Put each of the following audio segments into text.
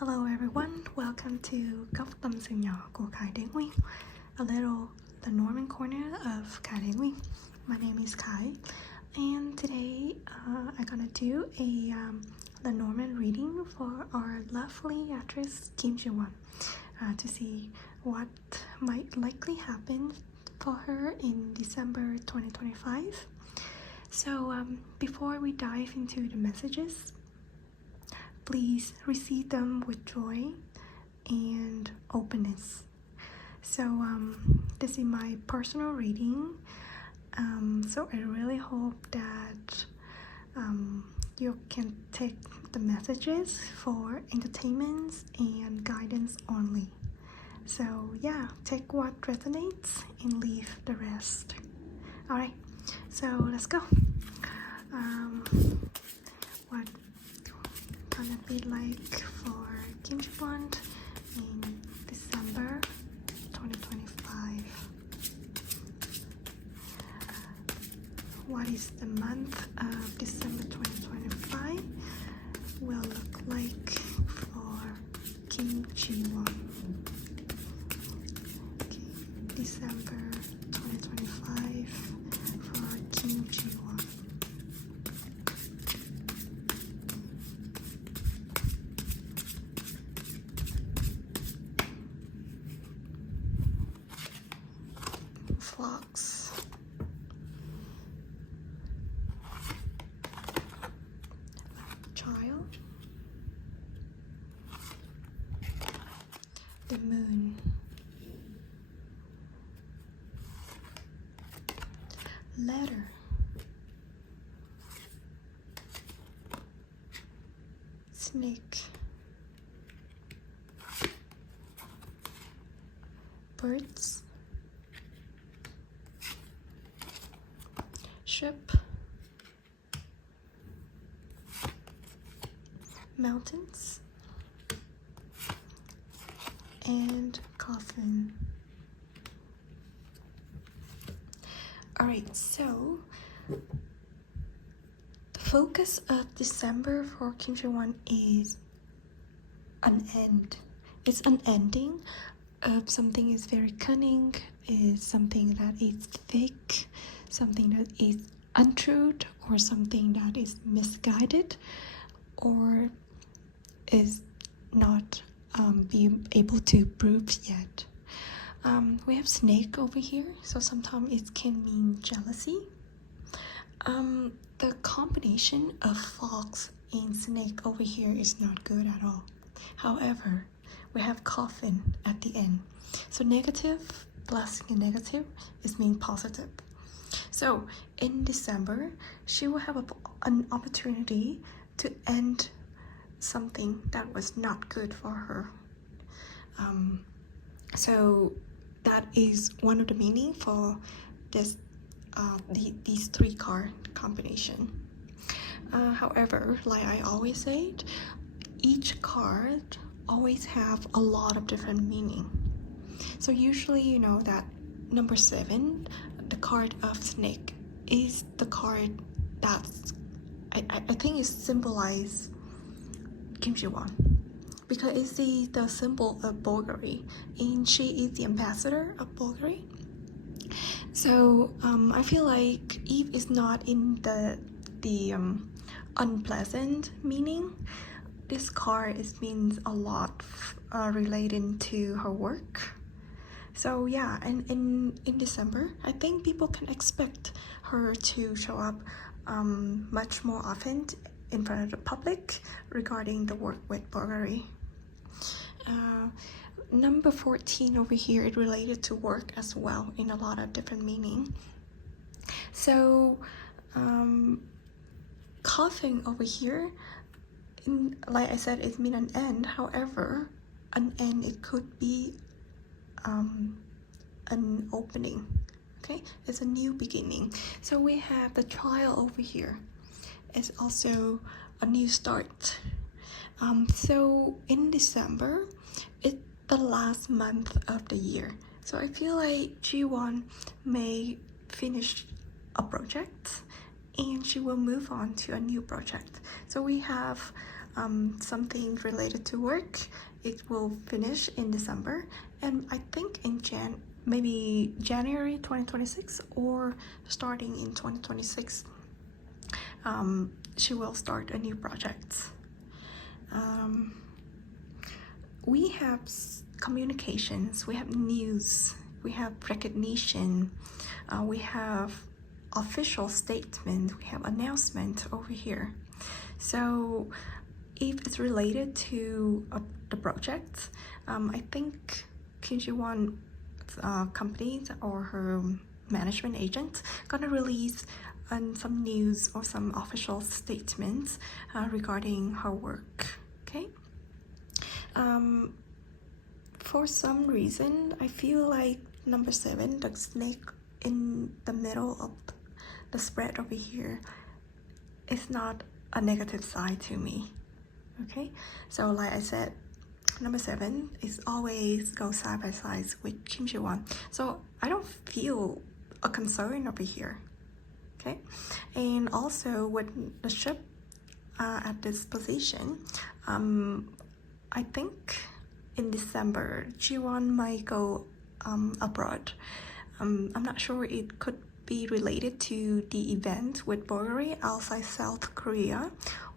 Hello everyone, welcome to Góc tâm sự nhỏ của Khải đến Nguyên, a little Lenormand corner of Khải đến Nguyên. My name is Khải, and today I'm gonna do a Lenormand reading for our lovely actress Kim Ji-won to see what might likely happen for her in December 2025. So before we dive into the messages, please receive them with joy and openness. So this is my personal reading, so I really hope that you can take the messages for entertainment and guidance only. So yeah, take what resonates and leave the rest. Alright, so let's go. What gonna be like for Kim Ji-won in December 2025? What is the month of December 2025 will look like for Kim Ji-won? Okay, December 2025 for Kim Ji-won. Flocks, child, the moon, letter, snake, birds, ship, mountains, and coffin. Alright, so the focus of December for Kim Ji-won is an end. It's an ending of something is very cunning, is something that is fake, something that is untrue, or something that is misguided, or is not be able to prove yet. We have snake over here, so sometimes it can mean jealousy. The combination of fox and snake over here is not good at all. However, we have coffin at the end, so negative blessing and negative is mean positive. So in December, she will have an opportunity to end something that was not good for her. So that is one of the meaning for this these three card combination. However, like I always said, each card always have a lot of different meaning. So usually you know that number 7, the card of snake, is the card that's I think it symbolizes Kim Ji-won, because it's the symbol of Bulgaria, and she is the ambassador of Bulgaria. So I feel like Eve is not in the unpleasant meaning. This card means a lot relating to her work. So yeah, and in December, I think people can expect her to show up much more often in front of the public regarding the work with Bulgaria. Number 14 over here, it related to work as well in a lot of different meaning. So coughing over here, like I said, it means an end. However, an end, it could be an opening. Okay, it's a new beginning. So we have the trial over here. It's also a new start. So in December, it's the last month of the year. So I feel like Ji-won may finish a project and she will move on to a new project. So we have something related to work. It will finish in December, and I think in maybe January 2026 or starting in 2026, she will start a new project. We have communications, we have news, we have recognition, we have official statement, we have announcement over here. So if it's related to the project, I think Kim Ji-won's company or her management agent gonna release some news or some official statements regarding her work. Okay. For some reason, I feel like number 7, the snake in the middle of the spread over here, is not a negative side to me. Okay, so like I said, number 7 is always go side by side with Kim Ji-won, so I don't feel a concern over here. Okay, and also with the ship at this position, I think in December Ji-won might go abroad. I'm not sure, it could be related to the event with Bulgaria outside South Korea,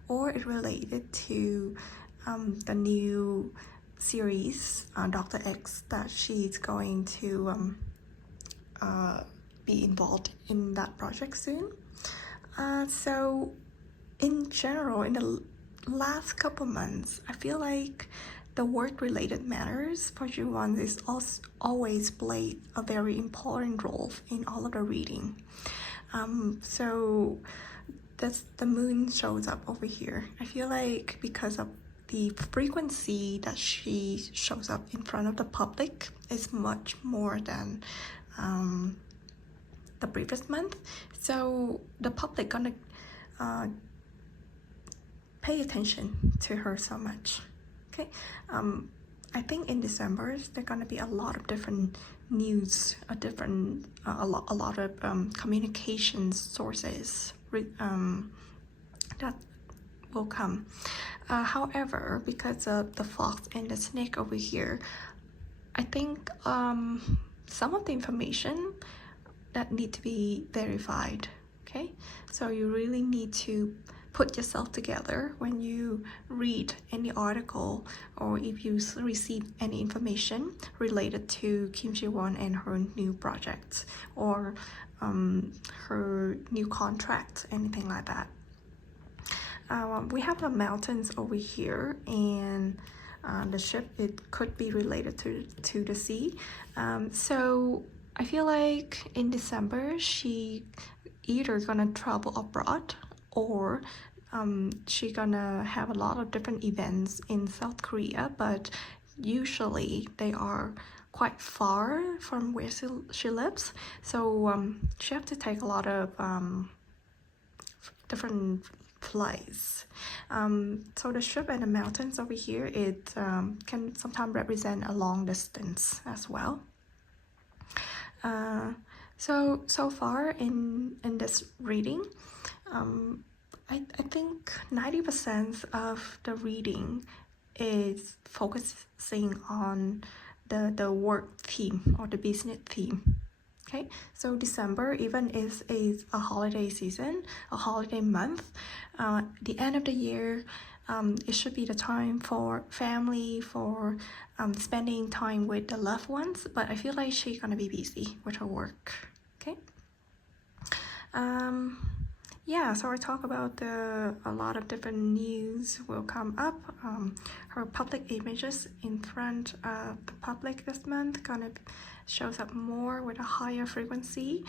or it related to the new series Dr. X that she's going to be involved in that project soon. So in general, in the last couple months, I feel like the work-related matters for Ji-won is always played a very important role in all of the reading. So that's the moon shows up over here. I feel like because of the frequency that she shows up in front of the public is much more than the previous month, so the public gonna pay attention to her so much. Okay, I think in December there's gonna be a lot of different news, a lot of communication sources that will come. However, because of the fox and the snake over here, I think some of the information that need to be verified. Okay, so you really need to put yourself together when you read any article, or if you receive any information related to Kim Ji-won and her new project, or her new contract, anything like that. We have the mountains over here, and the ship, it could be related to the sea. So I feel like in December she either gonna travel abroad, or she gonna have a lot of different events in South Korea, but usually they are quite far from where she lives, so she have to take a lot of different flights. So the ship and the mountains over here, it can sometimes represent a long distance as well. So far in this reading, I think 90% of the reading is focusing on the work theme or the business theme. Okay, so December, even is a holiday season, a holiday month, the end of the year, it should be the time for family, for spending time with the loved ones, but I feel like she's gonna be busy with her work. Okay, yeah, so I talk about a lot of different news will come up. Her public images in front of the public this month gonna shows up more with a higher frequency.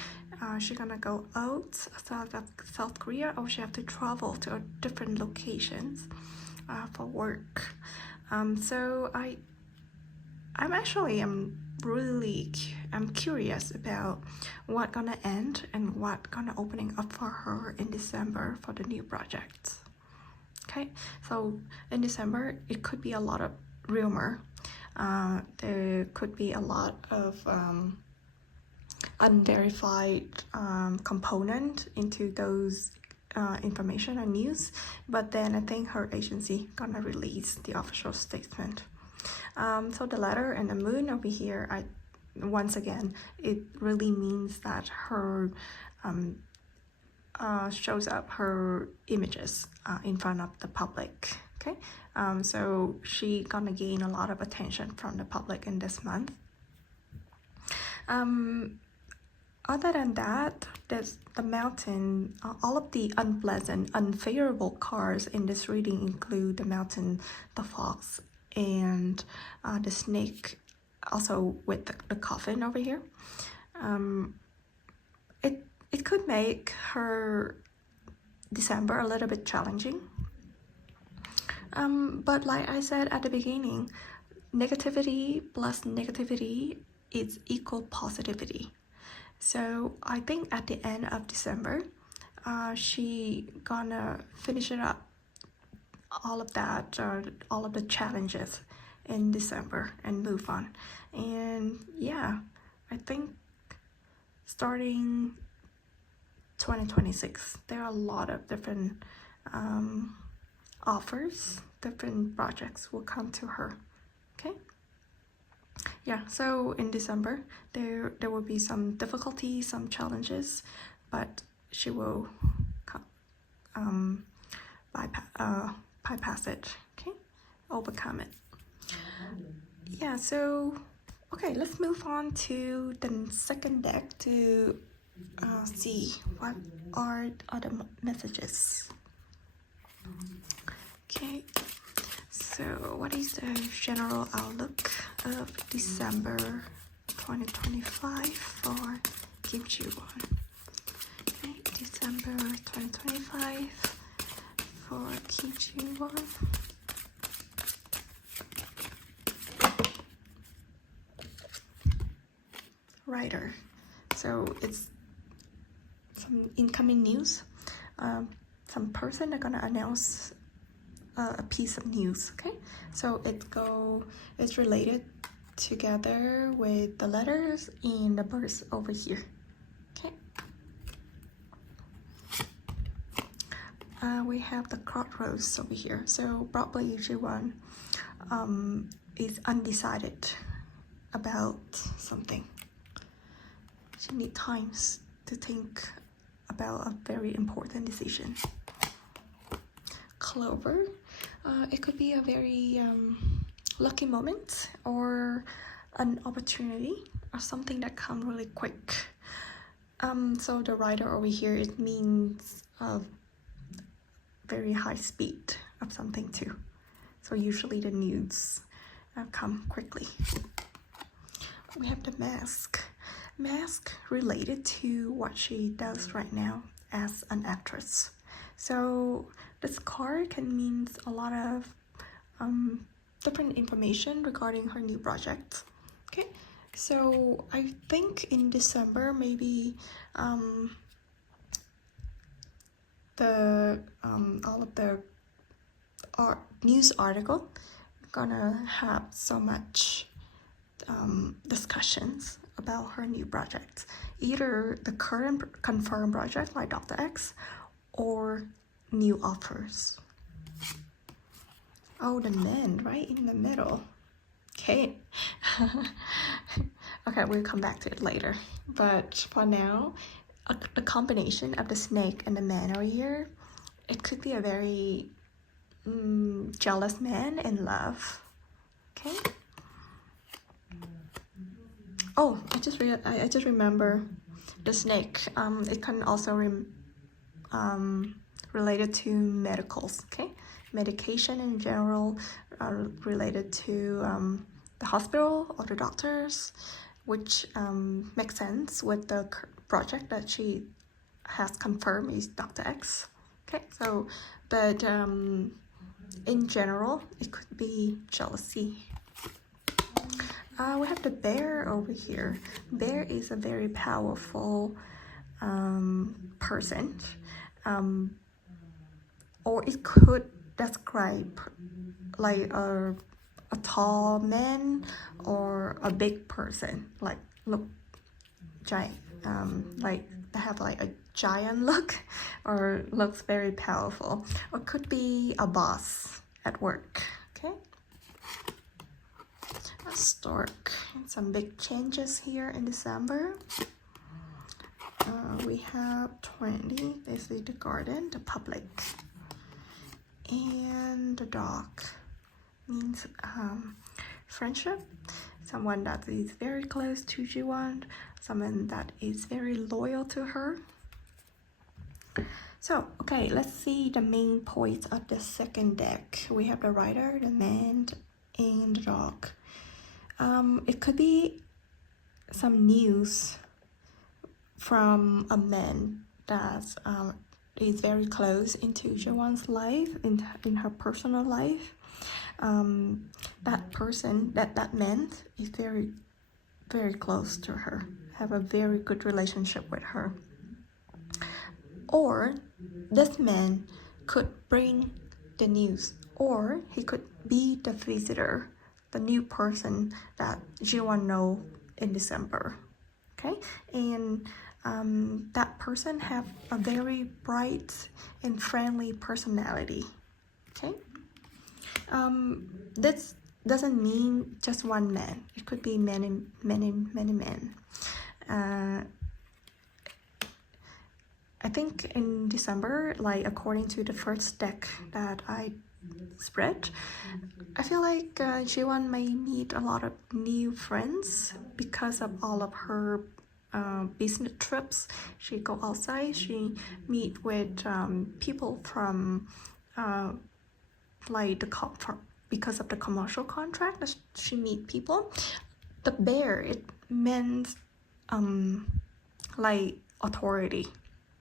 She's gonna go out South Korea, or she have to travel to different locations for work. So I'm curious about what gonna end and what gonna opening up for her in December for the new projects. Okay, so in December it could be a lot of rumor. There could be a lot of unverified component into those information and news, but then I think her agency gonna release the official statement. So the letter and the moon over here, once again, it really means that her shows up her images in front of the public. Okay, so she gonna gain a lot of attention from the public in this month. Other than that, there's the mountain. All of the unpleasant, unfavorable cards in this reading include the mountain, the fox, and the snake, also with the coffin over here. It could make her December a little bit challenging. But like I said at the beginning, negativity plus negativity is equal positivity. So I think at the end of December, she gonna finish it up, all of that, all of the challenges in December and move on. And yeah, I think starting 2026, there are a lot of different offers, different projects will come to her. Okay. Yeah, so in December there will be some difficulties, some challenges, but she will bypass it. Okay, overcome it. Yeah, so okay, let's move on to the second deck to see what are other messages. Okay, so what is the general outlook of December 2025 for Kim Ji-won? Okay, December 2025 for Kim Ji-won. Writer. So it's some incoming news. Some person are gonna announce a piece of news. Okay, so it's related together with the letters and the birds over here. Okay, we have the crossroads over here. So probably Ji-won is undecided about something. She needs time to think about a very important decision. Clover, it could be a very lucky moment or an opportunity or something that comes really quick. So the rider over here, it means a very high speed of something too. So usually the news come quickly. We have the mask. Mask related to what she does right now as an actress. So this card can mean a lot of different information regarding her new project. Okay, so I think in December maybe all of the news article gonna have so much discussions about her new project, either the current confirmed project like Dr. X or new offers. Oh, the man right in the middle. Okay. Okay, we'll come back to it later, but for now, the combination of the snake and the man over here, it could be a very jealous man in love. Okay. Oh, I just remember the snake. It can also related to medicals. Okay, medication in general, related to the hospital or the doctors, which makes sense with the project that she has confirmed is Dr. X. Okay, so but in general, it could be jealousy. We have the bear over here. Bear is a very powerful person, or it could describe like a tall man or a big person, like look giant, like they have like a giant look or looks very powerful, or could be a boss at work. Okay, let's start some big changes here in December. We have 20, this is the garden, the public, and the dog means friendship, someone that is very close to Jiwon, someone that is very loyal to her. So, okay, let's see the main points of the second deck. We have the rider, the man, and the dog. It could be some news from a man that is very close into Jiwon's life, in her personal life. That person, that man is very, very close to her, have a very good relationship with her. Or this man could bring the news, or he could be the visitor, the new person that Jiwon know in December. Okay, and that person have a very bright and friendly personality. Okay, this doesn't mean just one man. It could be many men. I think in December, like according to the first deck that I spread, I feel like Jiwon may meet a lot of new friends because of all of her business trips. She go outside, she meet with people from like because of the commercial contract, she meet people. The bear, it meant like authority,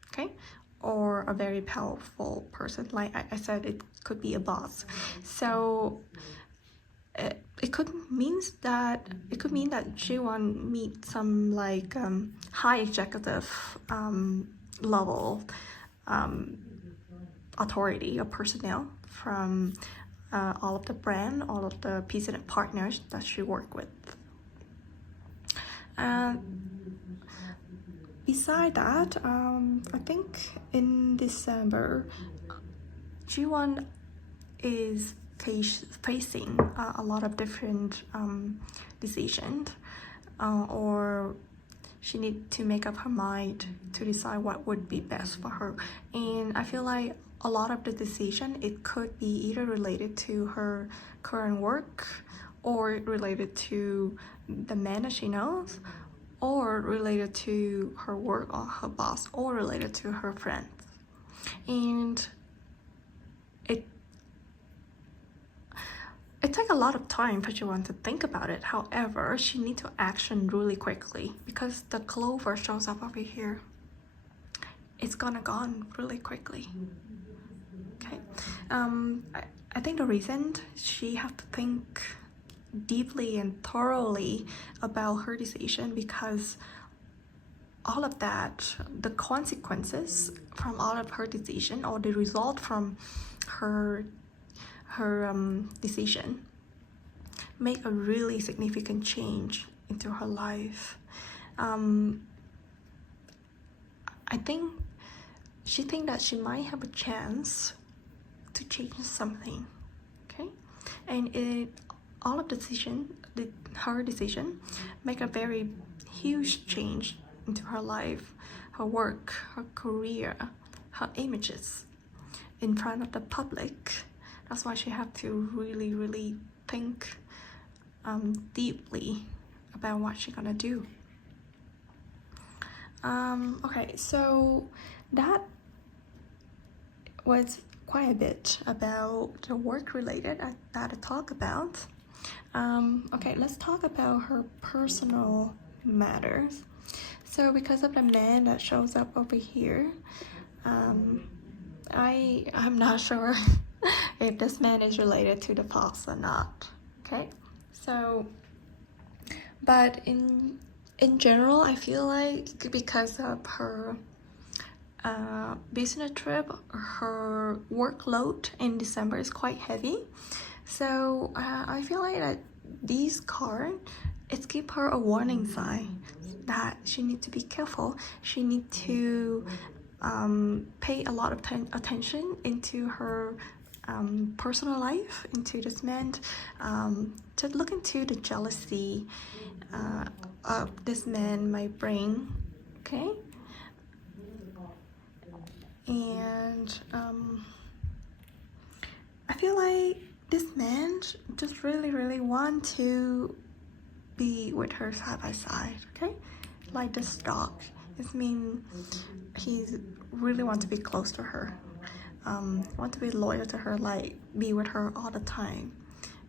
okay, or a very powerful person. Like I said, it could be a boss. So it could mean that Jiwon meet some like high executive level authority or personnel from all of the brand, all of the business partners that she work with. Beside that, I think in December, Jiwon is facing a lot of different decisions, or she needs to make up her mind to decide what would be best for her. And I feel like a lot of the decision, it could be either related to her current work, or related to the man that she knows, or related to her work or her boss, or related to her friends. And it takes a lot of time for Jiwon to think about it. However, she needs to action really quickly because the clover shows up over here. It's gonna gone really quickly. Okay, I think the reason she have to think deeply and thoroughly about her decision, because all of that, the consequences from all of her decision, or the result from her decision, make a really significant change into her life. I think she think that she might have a chance to change something. Okay, and all of her decision make a very huge change into her life, her work, her career, her images in front of the public. That's why she have to really think deeply about what she's gonna do. Okay, so that was quite a bit about the work related that I talk about. Okay, let's talk about her personal matters. So because of the man that shows up over here, I'm not sure if this man is related to the boss or not. Okay, so but in general, I feel like because of her business trip, her workload in December is quite heavy. So I feel like that these cards, it give her a warning sign that she need to be careful. She need to pay a lot of attention into her personal life, into this man, to look into the jealousy of this man might bring. Okay, and I feel like this man just really want to be with her side by side. Okay, like this dog. It means he's really want to be close to her, want to be loyal to her, like be with her all the time.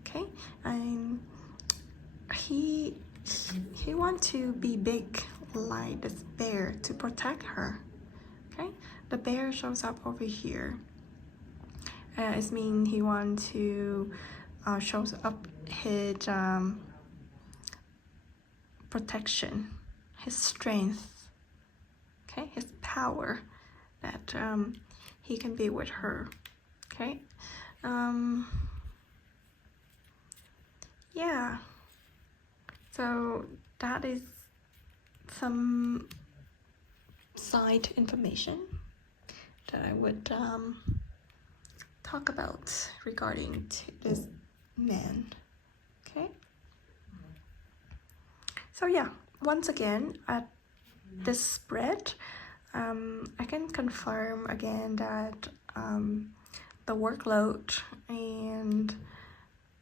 Okay, and he want to be big like this bear to protect her. Okay, the bear shows up over here. It means he want to shows up his protection, his strength, okay, his power, that he can be with her. Okay, yeah, so that is some side information that I would talk about regarding to this man. Okay, so yeah, once again, at this spread, I can confirm again that the workload and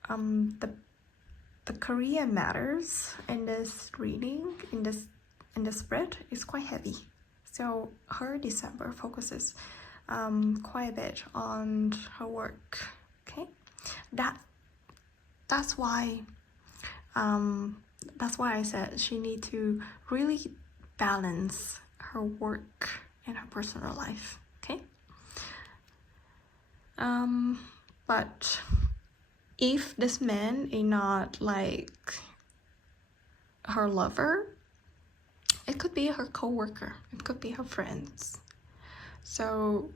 the career matters in this reading, in this spread, is quite heavy. So her December focuses quite a bit on her work. Okay, that's why I said she need to really balance her work and her personal life. Okay, but if this man is not like her lover, it could be her co-worker, it could be her friends. So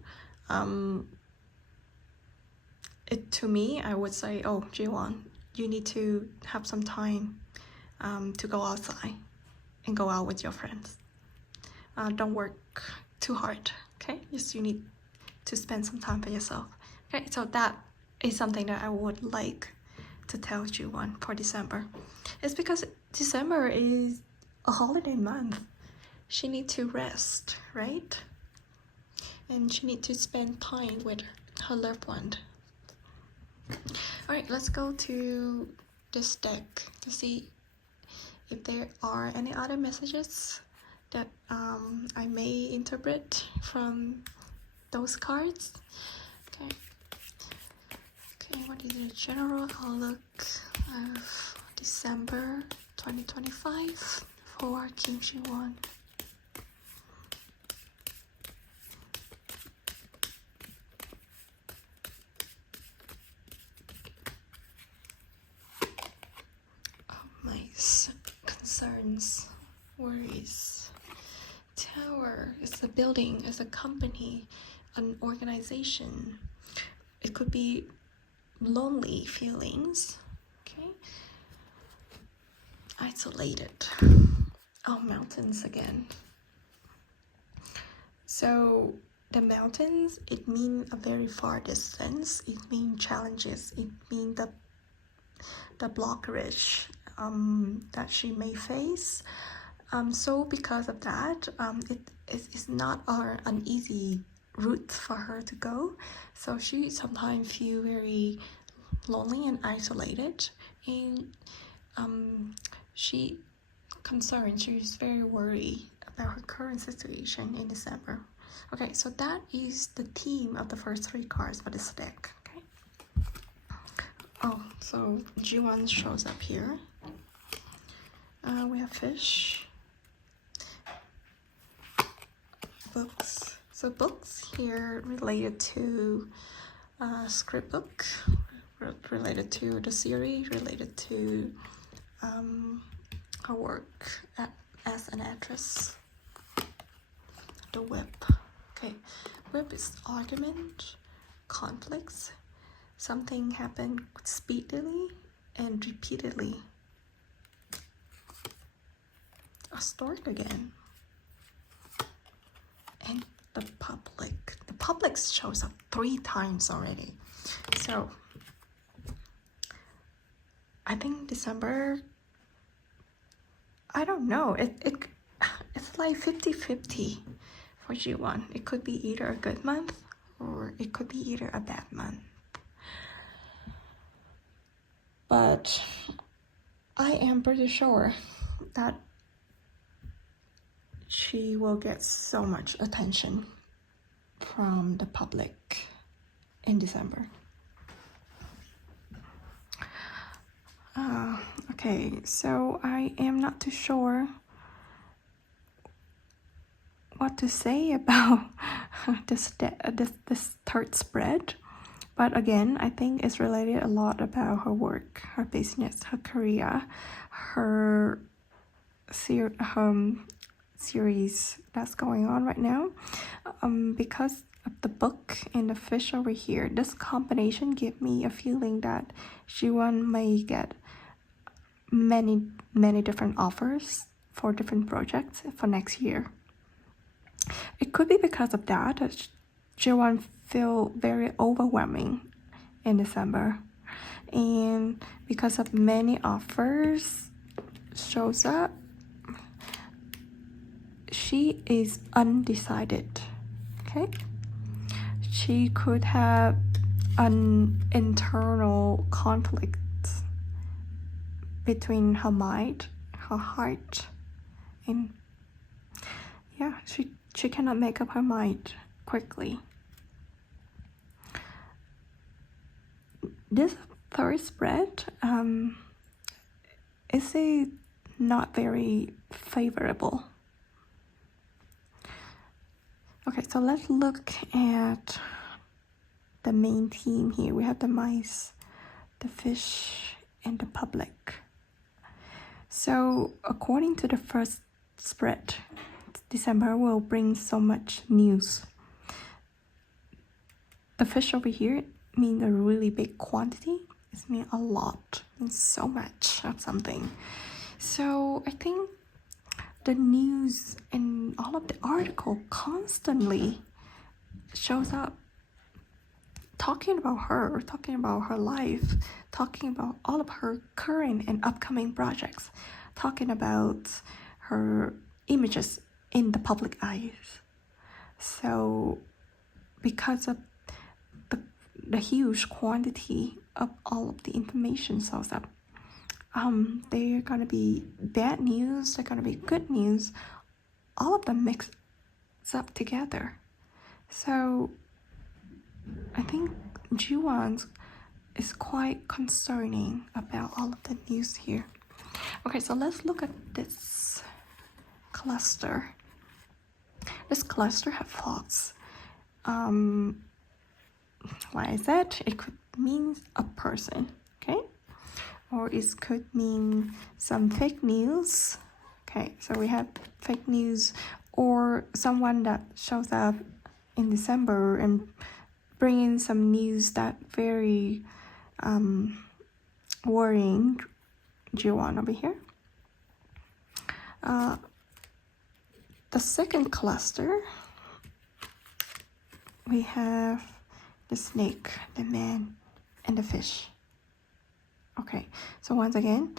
to me, I would say, oh, Jiwon, you need to have some time to go outside and go out with your friends. Don't work too hard. Okay, just you need to spend some time for yourself. Okay, so that is something that I would like to tell Jiwon for December. It's because December is a holiday month. She needs to rest, right? And she needs to spend time with her loved one. Alright, let's go to this deck to see if there are any other messages that I may interpret from those cards. Okay. Okay, what is the general outlook of December 2025 for Kim Ji-won? Concerns, worries. Tower is a building, is a company, an organization. It could be lonely feelings. Okay, isolated. Oh, mountains again. So the mountains, it means a very far distance. It means challenges. It means the blockage that she may face. So because of that, it is not an easy route for her to go. So she sometimes feel very lonely and isolated, and she's very worried about her current situation in December. Okay, so that is the theme of the first three cards for this deck. Okay. Oh, so Ji-won shows up here. We have fish, books. So books here related to script book, related to the series, related to her work as an actress. The whip. Okay, whip is argument, conflicts. Something happened speedily and repeatedly. A stork again. And the public. The public shows up 3 times already. So I think December, I don't know. It's like 50-50 for G1. It could be either a good month or it could be either a bad month. But I am pretty sure that she will get so much attention from the public in December. Okay, so I am not too sure what to say about this third spread. But again, I think it's related a lot about her work, her business, her career, her series that's going on right now. Because of the book and the fish over here, this combination gave me a feeling that Jiwon may get many different offers for different projects for next year. It could be because of that Jiwon feel very overwhelming in December, and because of many offers shows up, she is undecided. Okay, she could have an internal conflict between her mind, her heart, and yeah, she cannot make up her mind quickly. This third spread is not very favorable. Okay, so let's look at the main theme here. We have the mice, the fish, and the public. So according to the first spread, December will bring so much news. The fish over here mean a really big quantity. It means a lot, it means so much of something. So I think the news and all of the article constantly shows up talking about her life, talking about all of her current and upcoming projects, talking about her images in the public eyes. So because of the huge quantity of all of the information shows up, they're gonna be bad news, they're gonna be good news, all of them mixed up together. So I think Jiwon is quite concerning about all of the news here. Okay, so let's look at this cluster. This cluster have thoughts. Like I said, it could mean a person, okay? Or it could mean some fake news. Okay, so we have fake news, or someone that shows up in December and bringing some news that very worrying Jiwon over here. The second cluster, we have the snake, the man, and the fish. Okay, so once again,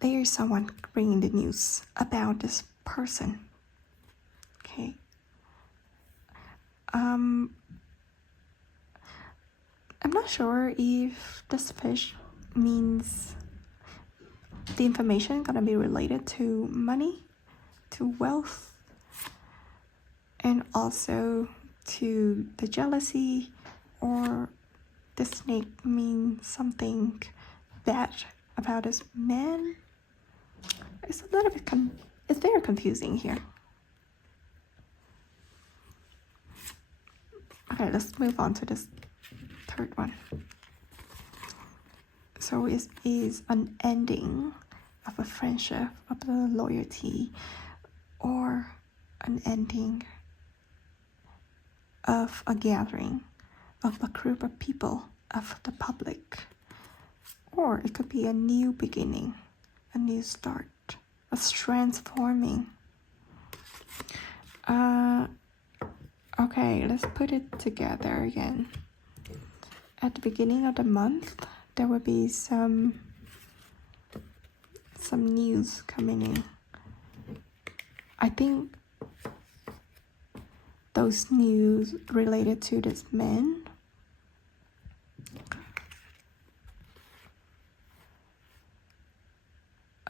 there is someone bringing the news about this person. Okay. I'm not sure if this fish means the information gonna be related to money, to wealth, and also to the jealousy, or the snake means something bad about this man. It's a little bit it's very confusing here. Okay, let's move on to this third one. So it is an ending of a friendship, of the loyalty, or an ending of a gathering, of a group of people, of the public. Or it could be a new beginning, a new start, a transforming. Okay, let's put it together again. At the beginning of the month, there will be some news coming in. I think those news related to this man.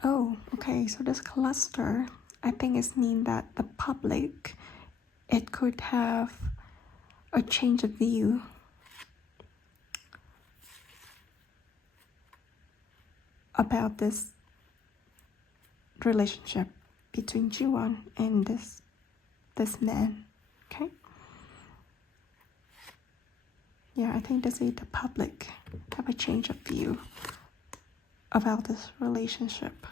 Oh, okay, so this cluster, I think it means that the public, it could have a change of view about this relationship between Jiwon and this man. Okay. Yeah, I think this is the public have a change of view about this relationship.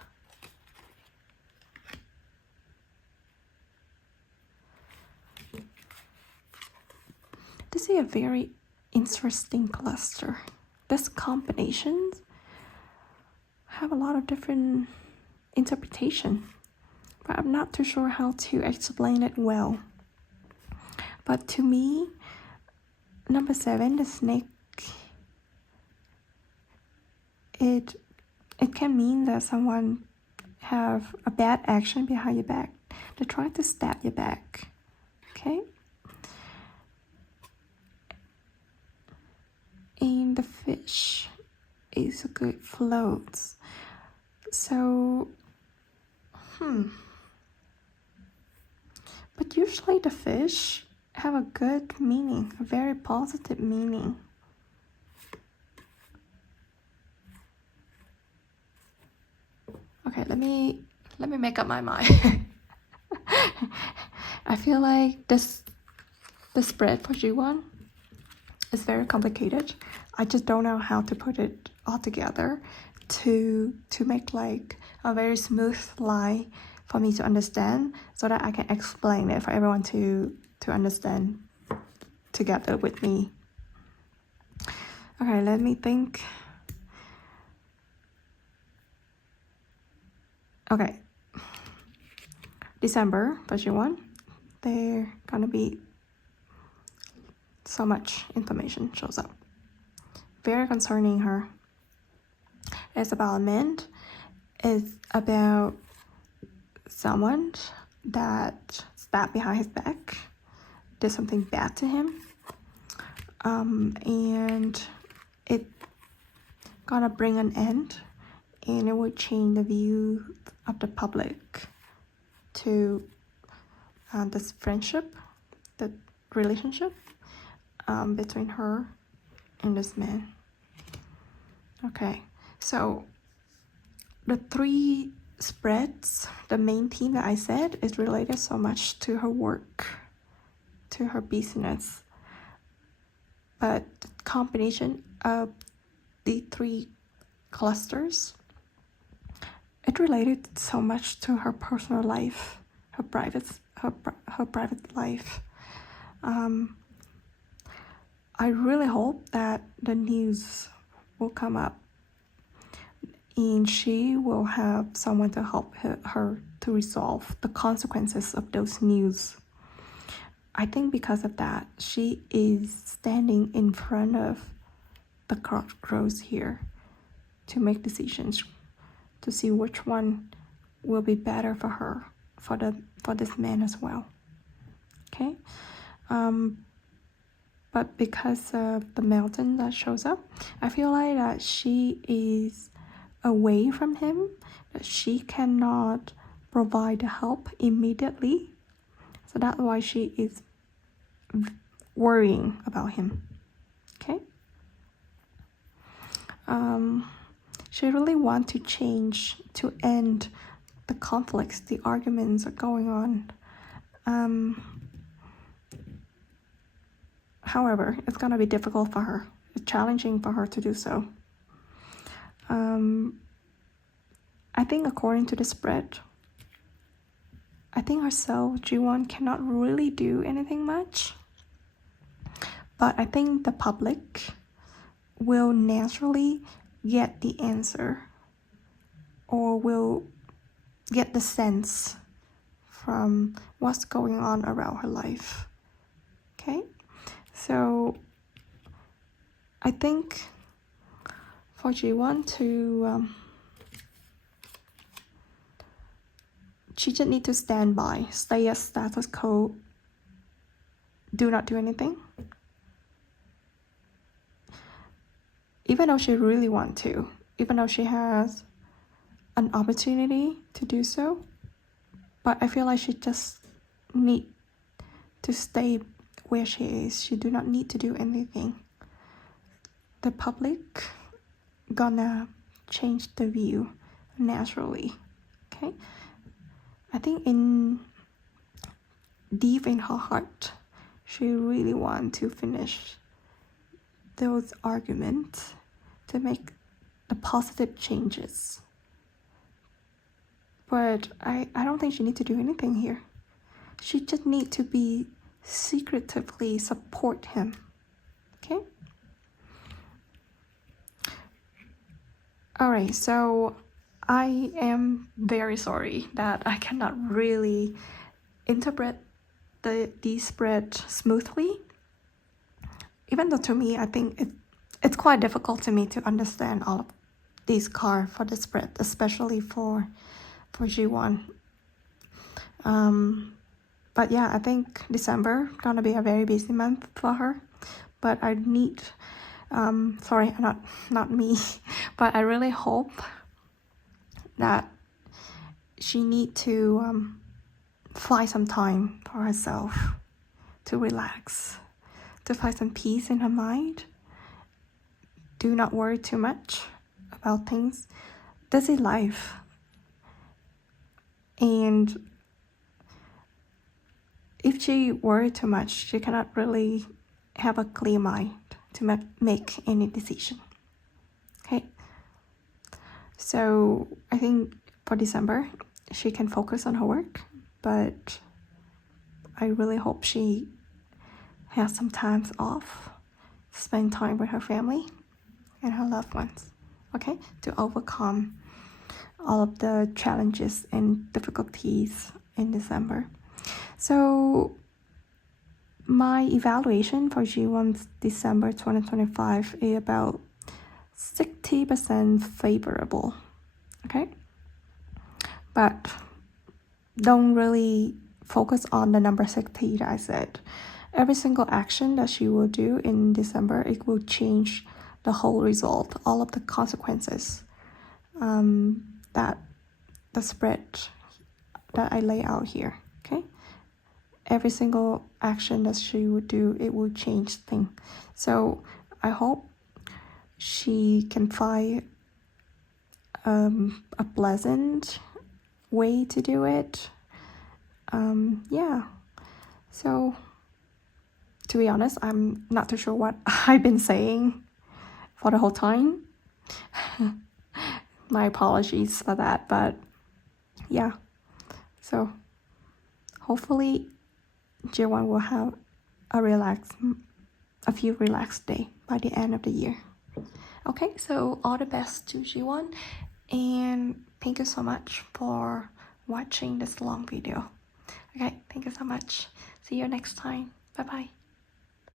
This is a very interesting cluster. This combinations have a lot of different interpretation, but I'm not too sure how to explain it well. But to me, number 7, the snake, it can mean that someone have a bad action behind your back. They try to stab your back. Okay? And the fish is a good floats. So, but usually the fish have a good meaning, a very positive meaning. Okay, let me make up my mind. I feel like the spread for Jiwon is very complicated. I just don't know how to put it all together to make like a very smooth line for me to understand, so that I can explain it for everyone to understand together with me. Okay, let me think. Okay, December for Jiwon, there gonna be so much information shows up. Very concerning her. It's about a man. It's about someone that stabbed behind his back, did something bad to him, and it gonna bring an end, and it will change the view of the public to this friendship, the relationship between her and this man. Okay, so the 3 spreads, the main theme that I said is related so much to her work, to her business, but the combination of the 3 clusters, it related so much to her personal life, her private life. I really hope that the news will come up and she will have someone to help her to resolve the consequences of those news. I think because of that, she is standing in front of the crossroads here to make decisions, to see which one will be better for her, for this man as well. Okay, but because of the mountain that shows up, I feel like that she is away from him, that she cannot provide the help immediately, so that's why she is worrying about him. Okay, she really wants to change, to end the conflicts, the arguments are going on. However, it's gonna be difficult for her. It's challenging for her to do so. I think according to the spread, I think herself, Jiwon, cannot really do anything much. But I think the public will naturally get the answer, or will get the sense from what's going on around her life. So I think for G1 to she just need to stand by, stay as status quo, do not do anything. Even though she really wants to, even though she has an opportunity to do so, but I feel like she just need to stay where she is. She do not need to do anything. The public gonna change the view naturally. Okay, I think deep in her heart, she really want to finish those arguments to make the positive changes. But I don't think she need to do anything here. She just need to be secretively support him. Okay? Alright, so I am very sorry that I cannot really interpret these spread smoothly. Even though to me, I think it's quite difficult to me to understand all of these cards for the spread, especially for G1. But yeah, I think December gonna be a very busy month for her. But I need, sorry, not me, but I really hope that she need to find some time for herself to relax, to find some peace in her mind. Do not worry too much about things. This is life. And if she worries too much, she cannot really have a clear mind to make any decision. Okay? So I think for December, she can focus on her work, but I really hope she has some time off, spend time with her family and her loved ones, okay, to overcome all of the challenges and difficulties in December. So my evaluation for G1's December 2025 is about 60% favorable, okay? But don't really focus on the number 60 that I said. Every single action that she will do in December, it will change the whole result, all of the consequences that the spread that I lay out here, okay? Every single action that she would do, it will change things. So I hope she can find a pleasant way to do it. Yeah. So to be honest, I'm not too sure what I've been saying for the whole time. My apologies for that, but yeah. So hopefully G1 will have a few relaxed days by the end of the year. Okay, so all the best to G1, and thank you so much for watching this long video. Okay, thank you so much. See you next time. Bye bye.